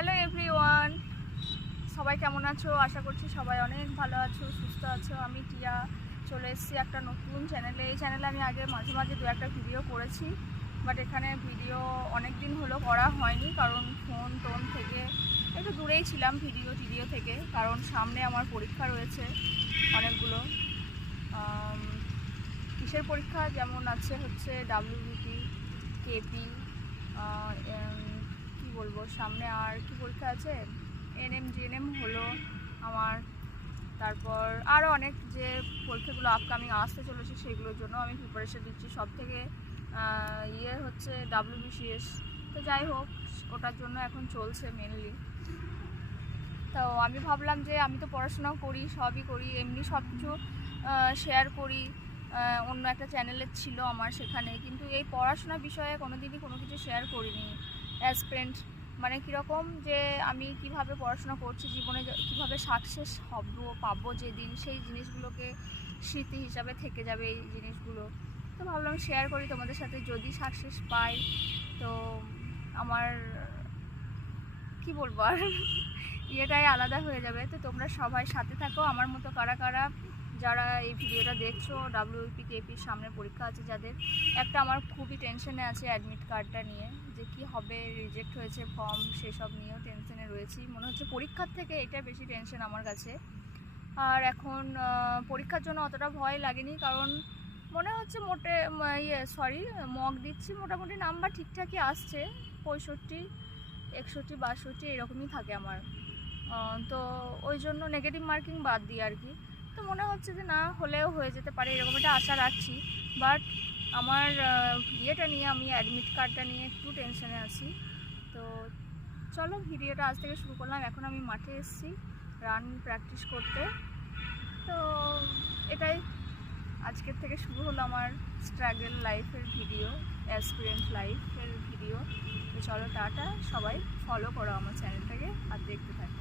Hello everyone, সবাই কেমন আছো? আশা করছি সবাই অনেক ভালো আছো, সুস্থ আছো। আমি টিয়া চলে এসেছি একটা নতুন চ্যানেলে। এই চ্যানেলে আমি আগে মাঝে মাঝে দু একটা ভিডিও করেছি, বাট এখানে ভিডিও অনেক দিন হলো করা হয়নি, কারণ ফোন টোন থেকে একটু দূরেই ছিলাম ভিডিও থেকে, কারণ সামনে আমার পরীক্ষা রয়েছে অনেকগুলো। কিসের পরীক্ষা? যেমন আছে হচ্ছে WBP, KP, কি বলবো, সামনে আর কি পরীক্ষা আছে, NM GNM হলো আমার। তারপর আরও অনেক যে পরীক্ষাগুলো আপকামিং আসতে চলেছে সেগুলোর জন্য আমি প্রিপারেশন দিচ্ছি। সব থেকে হচ্ছে WBCS। তো যাই হোক, ওটার জন্য এখন চলছে মেনলি। তো আমি ভাবলাম যে আমি তো পড়াশোনাও করি, সবই করি, এমনি সব কিছু শেয়ার করি। অন্য একটা চ্যানেলের ছিল আমার, সেখানে কিন্তু এই পড়াশোনা বিষয়ে কোনোদিনই কোনো কিছু শেয়ার করিনি অ্যাজ ফ্রেন্ড। মানে কীরকম যে আমি কিভাবে পড়াশোনা করছি, জীবনে কিভাবে সাকসেস পাবো যেদিন, সেই জিনিসগুলোকে স্মৃতি হিসাবে থেকে যাবে এই জিনিসগুলো। তো ভাবলাম শেয়ার করি তোমাদের সাথে, যদি সাকসেস পাই তো আমার কি বলবো আর ইয়েটাই আলাদা হয়ে যাবে। তো তোমরা সবাই সাথে থাকো আমার মতো। কারা কারা যারা এই ভিডিওটা দেখছো, WBP KPর সামনে পরীক্ষা আছে যাদের, একটা আমার খুবই টেনশনে আছে অ্যাডমিট কার্ডটা নিয়ে, যে কি হবে, রিজেক্ট হয়েছে ফর্ম, সেসব নিয়েও টেনশনে রয়েছি। মনে হচ্ছে পরীক্ষার থেকে এটা বেশি টেনশন আমার কাছে। আর এখন পরীক্ষার জন্য অতটা ভয় লাগেনি, কারণ মনে হচ্ছে মক দিচ্ছি, মোটামুটি নাম্বার ঠিকঠাকই আসছে, 65, 61, 62 এরকমই থাকে আমার। তো ওই জন্য নেগেটিভ মার্কিং বাদ দিই আর কি। তো মনে হচ্ছে যে না হলেও হয়ে যেতে পারে, এরকম একটা আশা রাখছি। বাট আমার ইয়েটা নিয়ে, আমি অ্যাডমিট কার্ডটা নিয়ে একটু টেনশনে আছি। তো চলো ভিডিওটা আজ থেকে শুরু করলাম। এখন আমি মাঠে এসেছি রান প্র্যাকটিস করতে। তো এটাই আজকের থেকে শুরু হলো আমার স্ট্রাগল লাইফের ভিডিও, অ্যাসপিরেন্ট লাইফের ভিডিও। তো চলো টাটা, সবাই ফলো করো আমার চ্যানেলটাকে আর দেখতে থাকো।